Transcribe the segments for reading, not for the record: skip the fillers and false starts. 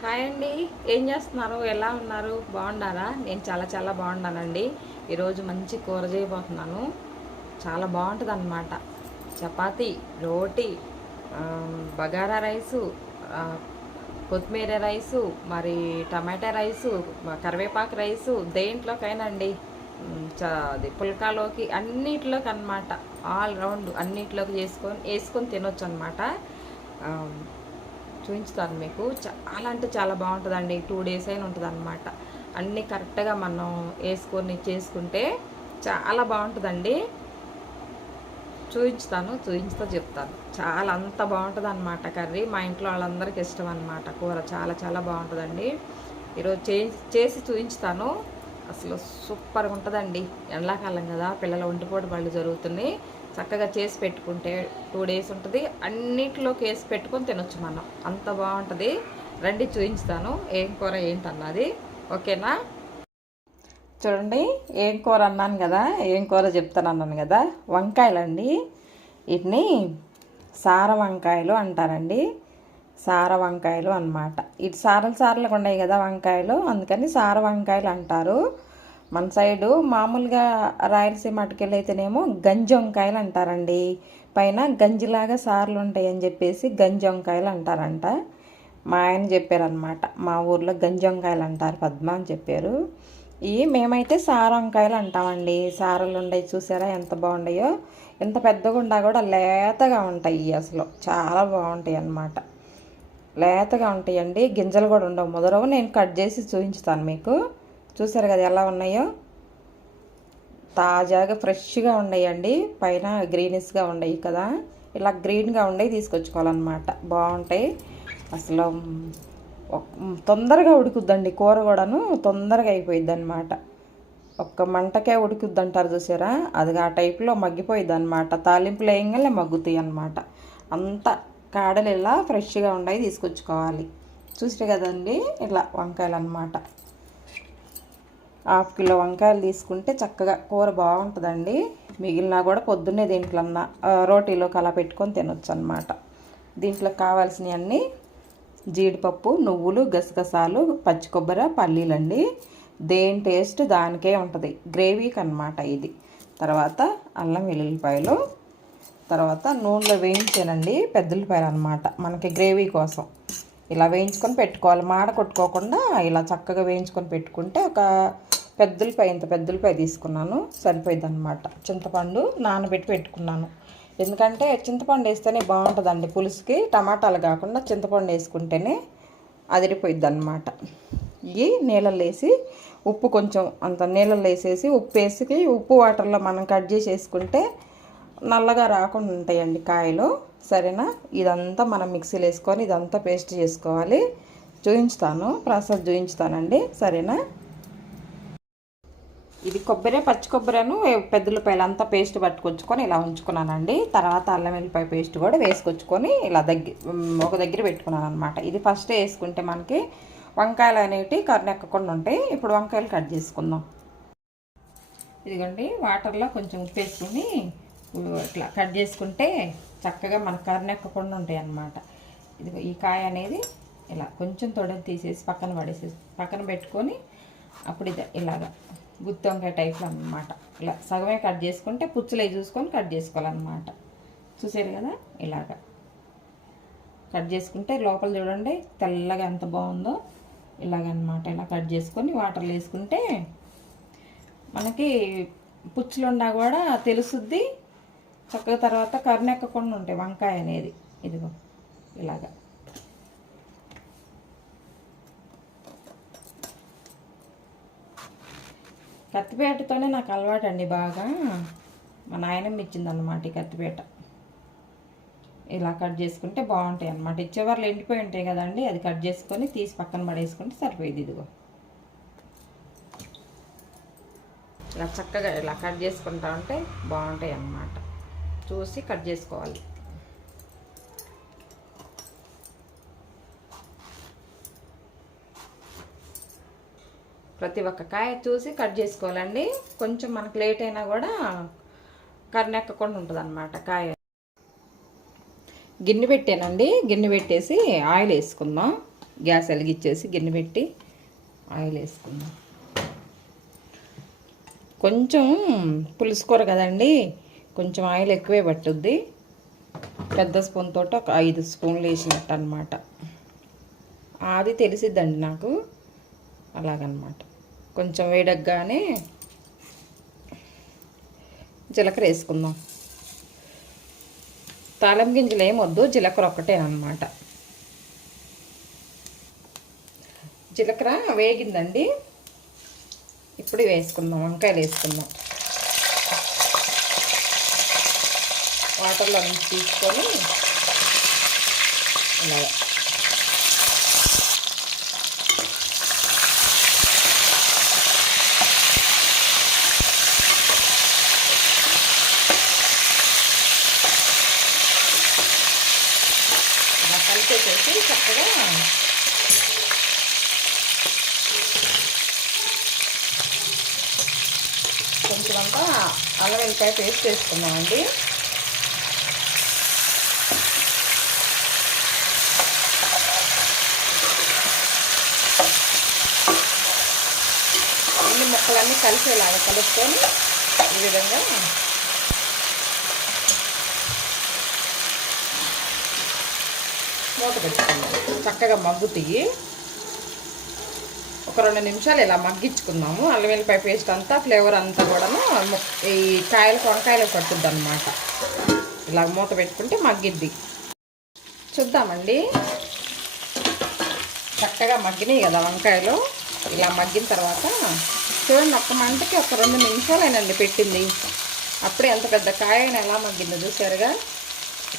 Hi అండి. ఏం చేస్తున్నారు? ఎలా ఉన్నారు? బాగున్నారా? నేను చాలా చాలా బాగున్నానండి. ఈరోజు మంచి కూర చేయబోతున్నాను. చాలా బాగుంటుంది అన్నమాట. చపాతీ, రోటీ, బగారా రైసు, ఆ, కొత్తిమీర రైసు, మరి టమాటా రైసు, కరివేపాకు రైసు, దేంట్లోకైనా అండి. అది పుల్కాలోకి అన్నిట్లోకి అన్నమాట. ఆల్ రౌండ్ అన్నిట్లోకి వేసుకొని తినొచ్చు అనమాట. చూపించుతాను మీకు. చాలా అంటే చాలా బాగుంటుందండి. 2 days అయినా ఉంటుంది అనమాట. అన్నీ కరెక్ట్గా మనం వేసుకొని చేసుకుంటే చాలా బాగుంటుందండి. చూపించుతా చెప్తాను. చాలా అంత బాగుంటుంది అనమాట కర్రీ. మా ఇంట్లో వాళ్ళందరికీ ఇష్టం అనమాట. కూర చాలా చాలా బాగుంటుందండి. ఈరోజు చేసి చూపించుతాను. అసలు సూపర్గా ఉంటుందండి. ఎండాకాలం కదా, పిల్లల ఒంటిపూట బళ్ళు జరుగుతున్నాయి. చక్కగా చేసి పెట్టుకుంటే 2 days ఉంటుంది. అన్నిటిలోకి వేసి పెట్టుకొని తినొచ్చు మనం. అంత బాగుంటుంది. రండి చూపించుతాను ఏం కూర ఏంటన్నది. ఓకేనా? చూడండి, ఏం కూర అన్నాను కదా, ఏం కూర చెప్తాను అన్నాను కదా. వంకాయలండి. వీటిని సార వంకాయలు అంటారండి. సార వంకాయలు అన్నమాట. ఇటు సారలుగా ఉన్నాయి కదా వంకాయలు, అందుకని సార వంకాయలు అంటారు. మన సైడు మామూలుగా రాయలసీమ అటుకెళ్ళి అయితేనేమో గంజి వంకాయలు అంటారండి. పైన గంజిలాగా సార్లు ఉంటాయని చెప్పేసి గంజి వంకాయలు అంటారంట. మా ఆయన చెప్పారనమాట. మా ఊర్లో గంజి వంకాయలు అంటారు పద్మ అని చెప్పారు. ఇవి మేమైతే సార వంకాయలు అంటామండి. సారలు ఉండయి చూసారా ఎంత బాగుంటాయో. ఎంత పెద్దగా ఉండా కూడా లేతగా ఉంటాయి. అసలు చాలా బాగుంటాయి అన్నమాట. లేతగా ఉంటాయండి. గింజలు కూడా ఉండవు, ముదరవు. నేను కట్ చేసి చూపించుతాను మీకు. చూసారు కదా ఎలా ఉన్నాయో. తాజాగా ఫ్రెష్గా ఉన్నాయండి. పైన గ్రీనిష్గా ఉన్నాయి కదా, ఇలా గ్రీన్గా ఉండయి తీసుకొచ్చుకోవాలన్నమాట. బాగుంటాయి అసలు. తొందరగా ఉడుకుద్దండి కూర కూడాను. తొందరగా అయిపోయిద్ది అనమాట. ఒక్క మంటకే ఉడుకుద్ది అంటారు చూసారా, అది ఆ టైప్లో మగ్గిపోయిద్ది అనమాట. తాలింపులు వేయంగానే మగ్గుతాయి అనమాట. అంత కాడలు ఇలా ఫ్రెష్గా ఉన్నాయి తీసుకొచ్చుకోవాలి. చూసారు కదండి, ఇలా వంకాయలు అనమాట. 1/2 kilo వంకాయలు తీసుకుంటే చక్కగా కూర బాగుంటుందండి. మిగిలినా కూడా పొద్దున్నే దీంట్లన్నా రోటీలోకి అలా పెట్టుకొని తినొచ్చు అనమాట. దీంట్లో కావాల్సినవన్నీ జీడిపప్పు, నువ్వులు, గసగసాలు, పచ్చి కొబ్బరి, పల్లీలండి. దేని టేస్ట్ దానికే ఉంటుంది. గ్రేవీకి అనమాట ఇది. తర్వాత అల్లం వెల్లుల్లిపాయలు, తర్వాత నూనెలో వేయించానండి పెద్దల్లిపాయలు అనమాట. మనకి గ్రేవీ కోసం ఇలా వేయించుకొని పెట్టుకోవాలి. మాడ కొట్టుకోకుండా ఇలా చక్కగా వేయించుకొని పెట్టుకుంటే ఒక పెద్దల్లిపాయ, ఇంత పెద్దల్లిపాయ తీసుకున్నాను, సరిపోయింది అనమాట. చింతపండు నానబెట్టి పెట్టుకున్నాను. ఎందుకంటే చింతపండు వేస్తేనే బాగుంటుందండి పులుసుకి. టమాటాలు కాకుండా చింతపండు వేసుకుంటేనే అదిరిపోయిద్ది అనమాట. ఇవి నీళ్ళల్లో వేసి ఉప్పు కొంచెం అంత నీళ్ళల్లో వేసేసి ఉప్పు వాటర్లో మనం కట్ చేసి వేసుకుంటే నల్లగా రాకుండా ఉంటాయండి కాయలు. సరేనా? ఇదంతా మనం మిక్సీలో వేసుకొని ఇదంతా పేస్ట్ చేసుకోవాలి. ప్రాసెస్ చూపించుతానండి. సరేనా? ఇది పచ్చి కొబ్బరిను పెద్దలపాయలు అంతా పేస్ట్ పట్టుకొచ్చుకొని ఇలా ఉంచుకున్నానండి. తర్వాత అల్లం వెల్లిపాయ పేస్ట్ కూడా వేసుకొచ్చుకొని ఇలా ఒక దగ్గర పెట్టుకున్నాను అనమాట. ఇది ఫస్ట్ వేసుకుంటే మనకి వంకాయలు అనేవి కర్రెక్కకుండా ఉంటాయి. ఇప్పుడు వంకాయలు కట్ చేసుకుందాం. ఇదిగోండి, వాటర్లో కొంచెం ఉప్పు వేసుకుని ఇట్లా కట్ చేసుకుంటే చక్కగా మన కర్రెక్కకుండా ఉంటాయి అన్నమాట. ఇది ఈ కాయ అనేది ఇలా కొంచెం తొడని తీసేసి పక్కన పెట్టుకొని అప్పుడు ఇది ఇలాగా గుత్తి వంకాయ టైప్లో అన్నమాట. ఇలా సగమే కట్ చేసుకుంటే పుచ్చులే చూసుకొని కట్ చేసుకోవాలన్నమాట. చూసారు కదా, ఇలాగా కట్ చేసుకుంటే లోపల చూడండి తెల్లగా ఎంత బాగుందో. ఇలాగనమాట. ఇలా కట్ చేసుకొని వాటర్లో వేసుకుంటే మనకి పుచ్చులున్నా కూడా తెలుసుద్ది చక్కగా. తర్వాత కర్రెక్కకుండా ఉంటాయి వంకాయ అనేది. ఇదిగో ఇలాగా కత్తిపేటతోనే నాకు అలవాటు అండి బాగా. మా నాయనమ్మ ఇచ్చిందన్నమాట ఈ కత్తిపేట. ఇలా కట్ చేసుకుంటే బాగుంటాయి అన్నమాట. చివర్లు ఎండిపోయి ఉంటాయి కదండి, అది కట్ చేసుకొని తీసి పక్కన పడేసుకుంటే సరిపోయింది. ఇదిగో ఇలా చక్కగా ఇలా కట్ చేసుకుంటా ఉంటే బాగుంటాయి అన్నమాట. చూసి కట్ చేసుకోవాలి. ప్రతి ఒక్క కాయ చూసి కట్ చేసుకోవాలండి. కొంచెం మనకు లేట్ అయినా కూడా కర్రెక్కకుండా ఉంటుంది అన్నమాట కాయ. గిన్నె పెట్టానండి. గిన్నె పెట్టేసి ఆయిల్ వేసుకుందాం. గ్యాస్ వెలిగించేసి గిన్నె పెట్టి ఆయిల్ వేసుకుందాం. కొంచెం పులుసు కూర కదండి, కొంచెం ఆయిల్ ఎక్కువే పట్టుద్ది. పెద్ద స్పూన్ తోటి ఒక 5 స్పూన్లు వేసినట్టు అనమాట. అది తెలిసిద్దండి నాకు, అలాగనమాట. కొంచెం వేడగ్గానే జీలకర్ర వేసుకుందాం. తాళం గింజలు ఏమొద్దు, జీలకర్ర ఒక్కటేనమాట. జీలకర్ర వేగిందండి, ఇప్పుడు వేసుకుందాం. వంకాయలు వేసుకుందాం. వాటర్లో నుంచి తీసుకొని అలాగా ఇలా కలిపేసేసి చక్కగా కొంచెం అంతా అల్లం వెల్లిపాయ పేస్ట్ వేసుకున్నామండి. అన్ని ముక్కలన్నీ కలిసేలాగా కలుపుకొని ఈ విధంగా మూత పెట్టుకుందాం. చక్కగా మగ్గుతాయి. ఒక 2 నిమిషాలు ఇలా మగ్గించుకుందాము. అల్లం వెల్లిపాయ పేస్ట్ అంతా ఫ్లేవర్ అంతా కూడాను ఈ వంకాయలు పట్టుద్ది అనమాట. ఇలా మూత పెట్టుకుంటే మగ్గిద్ది. చూద్దామండి. చక్కగా మగ్గినాయి కదా వంకాయలు. ఇలా మగ్గిన తర్వాత చూడండి, ఒక్క మంటకి ఒక 2 నిమిషాలేనండి పెట్టింది. అప్పుడే ఎంత పెద్ద కాయ అయినా ఎలా మగ్గిందో చూసారుగా.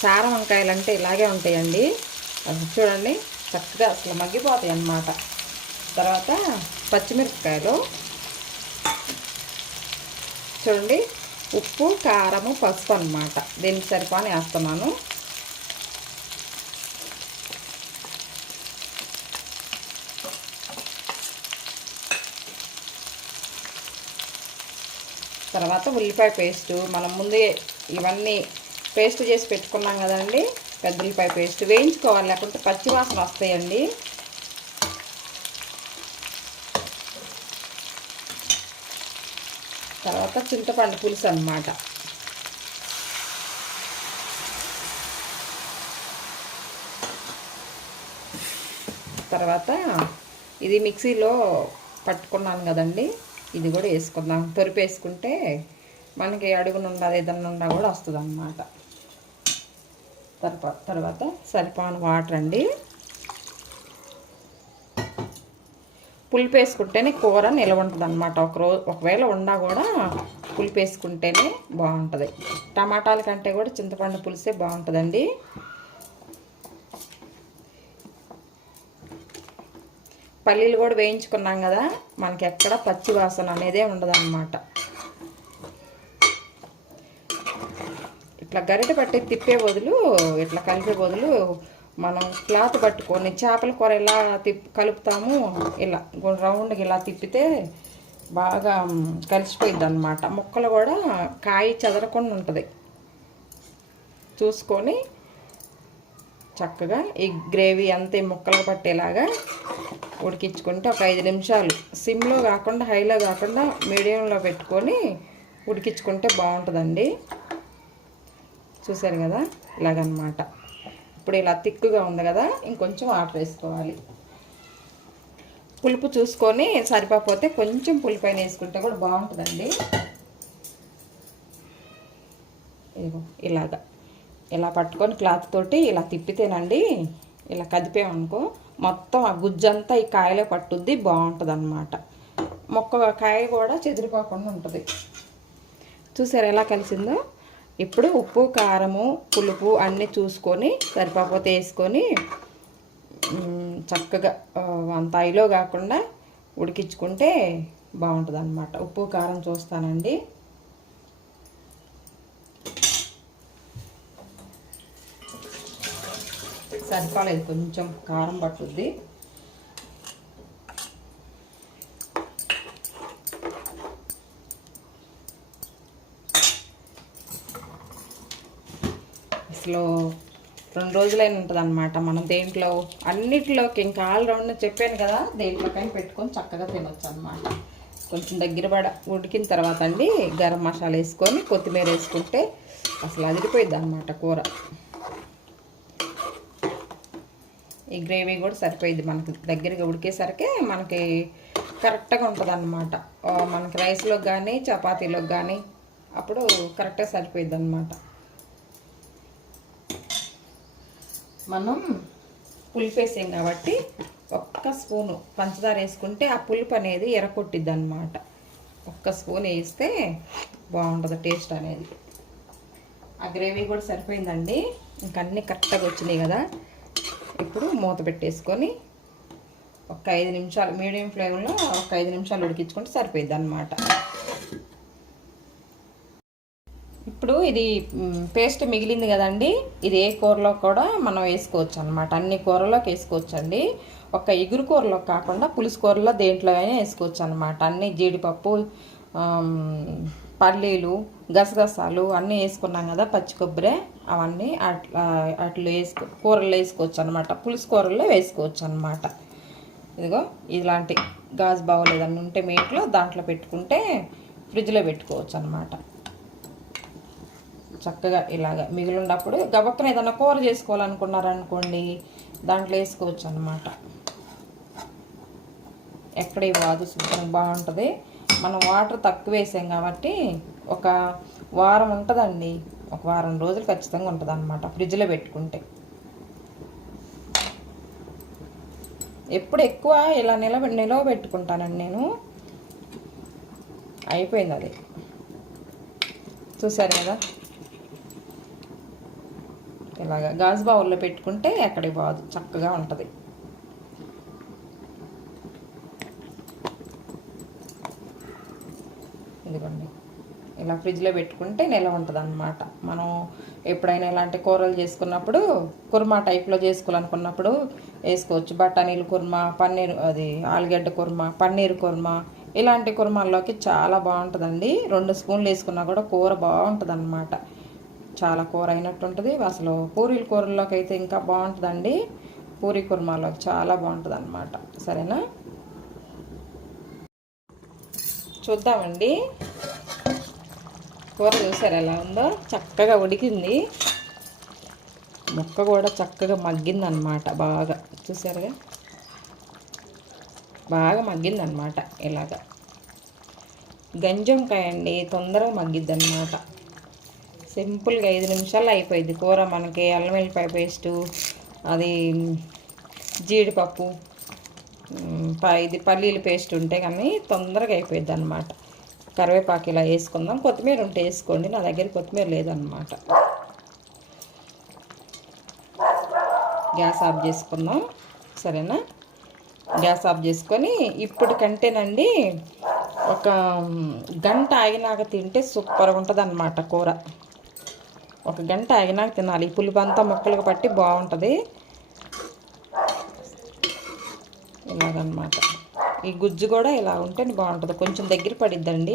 సార వంకాయలు అంటే ఇలాగే ఉంటాయండి. అది చూడండి, చక్కగా అసలు మగ్గిపోతాయి అన్నమాట. తర్వాత పచ్చిమిరపకాయలు చూడండి, ఉప్పు, కారము, పసుపు అన్నమాట. దీనికి సరిపోని వేస్తున్నాను. తర్వాత ఉల్లిపాయ పేస్టు, మనం ముందే ఇవన్నీ పేస్ట్ చేసి పెట్టుకున్నాం కదండి. పెద్ద ఉల్లిపాయ పేస్ట్ వేయించుకోవాలి, లేకుంటే పచ్చివాసన వస్తాయండి. తర్వాత చింతపండు పులుసు అన్నమాట. తర్వాత ఇది మిక్సీలో పట్టుకున్నాను కదండి, ఇది కూడా వేసుకుందాం. తొరిపి వేసుకుంటే మనకి అడుగునుండా ఏదన్నా కూడా వస్తుంది అన్నమాట. తర్వాత సరిపోని వాటర్ అండి. పులుపు వేసుకుంటేనే కూర నిలవ ఉంటుంది అన్నమాట. ఒకవేళ ఉండా కూడా పులుపు వేసుకుంటేనే బాగుంటుంది. టమాటాల కంటే కూడా చింతపండు పులుసే బాగుంటుందండి. పల్లీలు కూడా వేయించుకున్నాం కదా, మనకి ఎక్కడ పచ్చి వాసన అనేదే ఉండదన్నమాట. ఇట్లా గరిటె పట్టి తిప్పే బదులు, ఇట్లా కలిపే బదులు మనం క్లాత్ పట్టుకొని చేపల కూర ఎలా కలుపుతాము, ఇలా రౌండ్గా ఇలా తిప్పితే బాగా కలిసిపోయిద్ది అన్నమాట. ముక్కలు కూడా కాయ చెదరకుండా ఉంటుంది. చూసుకొని చక్కగా ఈ గ్రేవీ అంతే ముక్కలు పట్టేలాగా ఉడికించుకుంటే ఒక 5 నిమిషాలు సిమ్లో కాకుండా, హైలో కాకుండా మీడియంలో పెట్టుకొని ఉడికించుకుంటే బాగుంటుందండి. చూసారు కదా, ఇలాగనమాట. ఇప్పుడు ఇలా తిక్కుగా ఉంది కదా, ఇంకొంచెం వాటర్ వేసుకోవాలి. పులుపు చూసుకొని సరిపోతే కొంచెం పులిపైన వేసుకుంటే కూడా బాగుంటుందండి. ఇలాగా ఇలా పట్టుకొని క్లాత్ తోటి ఇలా తిప్పితేనండి, ఇలా కదిపామనుకో మొత్తం ఆ గుజ్జంతా ఈ కాయలో పట్టుద్ది, బాగుంటుంది అన్నమాట. కాయ కూడా చెదిరిపోకుండా ఉంటుంది. చూసారు ఎలా కలిసిందో. ఇప్పుడు ఉప్పు, కారము, పులుపు అన్నీ చూసుకొని సరిపోతే వేసుకొని చక్కగా అంత ఐలో కాకుండా ఉడికించుకుంటే బాగుంటుంది అన్నమాట. ఉప్పు, కారం చూస్తానండి. సరిపోలేదు, కొంచెం కారం పట్టుద్ది. అసలు 2 రోజులైనా ఉంటుంది అనమాట. మనం దేంట్లో అన్నిటిలోకి ఇంకా ఆల్రౌండ్ చెప్పాను కదా, దేంట్లోకైనా పెట్టుకొని చక్కగా తినొచ్చు అనమాట. కొంచెం దగ్గర ఉడికిన తర్వాత అండి గరం మసాలా వేసుకొని కొత్తిమీర వేసుకుంటే అసలు అదిరిపోయిద్ది అనమాట కూర. ఈ గ్రేవీ కూడా సరిపోయిద్ది మనకి, దగ్గరగా ఉడికేసరికి మనకి కరెక్ట్గా ఉంటుంది అన్నమాట. మనకి రైస్లోకి కానీ చపాతీలోకి కానీ అప్పుడు కరెక్ట్గా సరిపోయిద్ది అనమాట. మనం పులుపు వేసాం కాబట్టి ఒక్క స్పూను పంచదార వేసుకుంటే ఆ పులుపు అనేది ఎరకొట్టిద్ది అనమాట. ఒక్క స్పూన్ వేస్తే బాగుంటుంది టేస్ట్ అనేది. ఆ గ్రేవీ కూడా సరిపోయిందండి, ఇంక అన్నీ కరెక్ట్గా వచ్చినాయి కదా. ఇప్పుడు మూత పెట్టేసుకొని ఒక 5 నిమిషాలు మీడియం ఫ్లేమ్లో ఒక 5 నిమిషాలు ఉడికించుకుంటే సరిపోయిద్ది అనమాట. ఇప్పుడు ఇది పేస్ట్ మిగిలింది కదండి, ఇది ఏ కూరలో కూడా మనం వేసుకోవచ్చు అనమాట. అన్ని కూరలోకి వేసుకోవచ్చు అండి. ఒక ఇగురు కూరలో కాకుండా పులుసు కూరలో దేంట్లో అయినా వేసుకోవచ్చు అనమాట. అన్ని జీడిపప్పు, పల్లీలు, గసగసాలు అన్నీ వేసుకున్నాం కదా, పచ్చి కొబ్బరి అవన్నీ అట్లా కూరల్లో వేసుకోవచ్చు అనమాట. పులుసు కూరల్లో వేసుకోవచ్చు అనమాట. ఇదిగో ఇలాంటి గాజు బౌల్ ఏదన్నా ఉంటే మీ ఇంట్లో దాంట్లో పెట్టుకుంటే ఫ్రిడ్జ్లో పెట్టుకోవచ్చు అనమాట. చక్కగా ఇలాగ మిగిలినప్పుడు గబక్కన ఏదైనా కూర చేసుకోవాలనుకున్నారనుకోండి దాంట్లో వేసుకోవచ్చు అనమాట. ఎక్కడ ఇవ్వదు, శుభ్రంగా బాగుంటుంది. మనం వాటర్ తక్కువ వేసాం కాబట్టి ఒక వారం ఉంటుందండి, ఒక వారం రోజులు ఖచ్చితంగా ఉంటుంది అనమాట ఫ్రిడ్జ్లో పెట్టుకుంటే. ఎప్పుడు ఎక్కువ ఇలా నిలవ పెట్టుకుంటానండి నేను. అయిపోయింది అది, చూసారు కదా. ఇలాగా గాజు బౌల్లో పెట్టుకుంటే ఎక్కడికి పోదు, చక్కగా ఉంటుంది. ఇదిగోండి ఇలా ఫ్రిడ్జ్లో పెట్టుకుంటే నిలవ ఉంటుంది అన్నమాట. మనం ఎప్పుడైనా ఇలాంటి కూరలు చేసుకున్నప్పుడు కుర్మా టైప్లో చేసుకోవాలనుకున్నప్పుడు వేసుకోవచ్చు. బఠానీలు కుర్మా, పన్నీర్ అది ఆలుగడ్డ కుర్మా, పన్నీర్ కుర్మా, ఇలాంటి కుర్మాల్లోకి చాలా బాగుంటుందండి. 2 స్పూన్లు వేసుకున్నా కూడా కూర బాగుంటుంది అన్నమాట. చాలా కూర అయినట్టు ఉంటుంది. అసలు పూరీల కూరల్లోకి అయితే ఇంకా బాగుంటుందండి. పూరీ కుర్మాలోకి చాలా బాగుంటుంది అన్నమాట. సరేనా, చూద్దామండి. కూర చూసారు ఎలా ఉందో, చక్కగా ఉడికింది. ముక్క కూడా చక్కగా మగ్గిందనమాట. బాగా చూసారుగా, బాగా మగ్గిందనమాట. ఇలాగా గంజంకాయ అండి, తొందరగా మగ్గిద్ది అనమాట. సింపుల్గా 5 నిమిషాల్లో అయిపోయింది కూర. మనకి అల్లం వెల్లిపాయ పేస్టు, అది జీడిపప్పు, ఇది పల్లీల పేస్ట్ ఉంటే కానీ తొందరగా అయిపోయింది అనమాట. కరివేపాకు ఇలా వేసుకుందాం, కొత్తిమీర ఉంటే వేసుకోండి. నా దగ్గర కొత్తిమీర లేదన్నమాట. గ్యాస్ ఆఫ్ చేసుకుందాం, సరేనా. గ్యాస్ ఆఫ్ చేసుకొని ఇప్పటికంటేనండి ఒక గంట ఆగినాక తింటే సూపర్గా ఉంటుంది అన్నమాట కూర. ఒక గంట ఆగినాక తినాలి. ఈ పులుపు అంతా ముక్కలకు పట్టి బాగుంటుంది. ఇలాగనమాట. ఈ గుజ్జు కూడా ఇలా ఉంటే బాగుంటుంది. కొంచెం దగ్గర పడిద్దండి,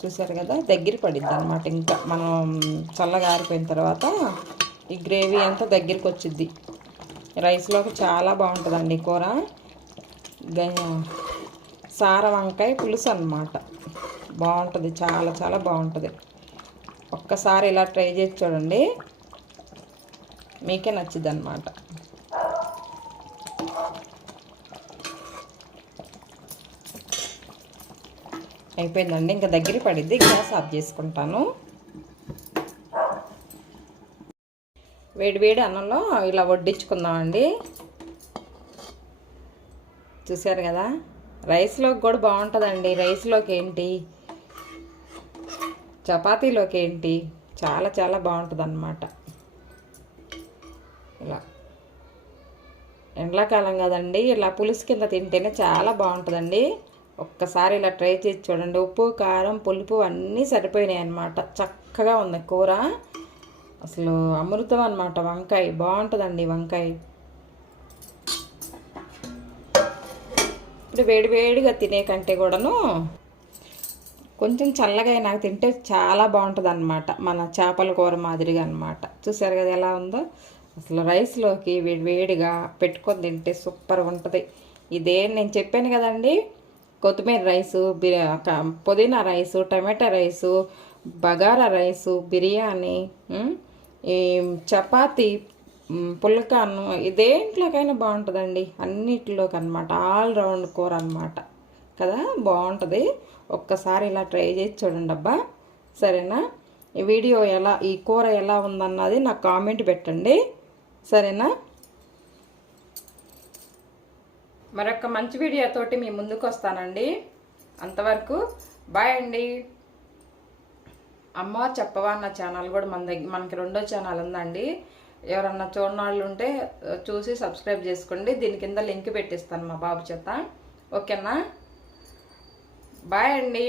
చూసారు కదా, దగ్గర పడిద్ది అనమాట. ఇంకా మనం చల్లగా ఆరిపోయిన తర్వాత ఈ గ్రేవీ అంతా దగ్గరికి వచ్చిద్ది. రైస్లోకి చాలా బాగుంటుందండి కూర. సార వంకాయ పులుసు అన్నమాట. బాగుంటుంది, చాలా చాలా బాగుంటుంది. ఒక్కసారి ఇలా ట్రై చేసి చూడండి, మీకే నచ్చిద్ది అన్నమాట. అయిపోయిందండి, ఇంకా దగ్గర పడిద్ది. గ్యాస్ ఆఫ్ చేసుకుంటాను. వేడి వేడి అన్నంలో ఇలా వడ్డించుకుందామండి. చూసారు కదా, రైస్లోకి కూడా బాగుంటుందండి. రైస్లోకి ఏంటి, చపాతీలోకి ఏంటి, చాలా చాలా బాగుంటుంది అన్నమాట. ఇలా ఎండాకాలం కదండి, ఇలా పులుసు కింద తింటేనే చాలా బాగుంటుందండి. ఒక్కసారి ఇలా ట్రై చేసి చూడండి. ఉప్పు, కారం, పులుపు అన్నీ సరిపోయినాయి అన్నమాట. చక్కగా ఉంది కూర, అసలు అమృతం అన్నమాట. వంకాయ బాగుంటుందండి. వంకాయ ఇప్పుడు వేడివేడిగా తినే కంటే కూడాను కొంచెం చల్లగా అయినాక తింటే చాలా బాగుంటుంది అనమాట. మన చేపల కూర మాదిరిగా అనమాట. చూసారు కదా ఎలా ఉందో. అసలు రైస్లోకి వేడిగా పెట్టుకొని తింటే సూపర్గా ఉంటుంది. ఇదే నేను చెప్పాను కదండి, కొత్తిమీర రైసు, పుదీనా రైసు, టమాటా రైసు, బగారా రైసు, బిర్యానీ, ఈ చపాతీ, పుల్కా అన్నం, ఇదేంట్లోకైనా బాగుంటుందండి. అన్నిటిలోకి అనమాట. ఆల్ రౌండ్ కూర అనమాట కదా, బాగుంటుంది. ఒక్కసారి ఇలా ట్రై చేసి చూడండి అబ్బా. సరేనా? ఈ వీడియో ఈ కూర ఎలా ఉందన్నది నాకు కామెంట్ పెట్టండి. సరేనా? మరొక మంచి వీడియోతోటి మీ ముందుకు వస్తానండి. అంతవరకు బాయ్ అండి. అమ్మ చెప్పవా నా ఛానల్ కూడా మనకి రెండో ఛానల్ ఉందండి. ఎవరన్నా చూడని వాళ్ళు ఉంటే చూసి సబ్స్క్రైబ్ చేసుకోండి. దీని కింద లింక్ పెట్టిస్తాను మా బాబు చేత. ఓకేనా? బాయ్ అండి.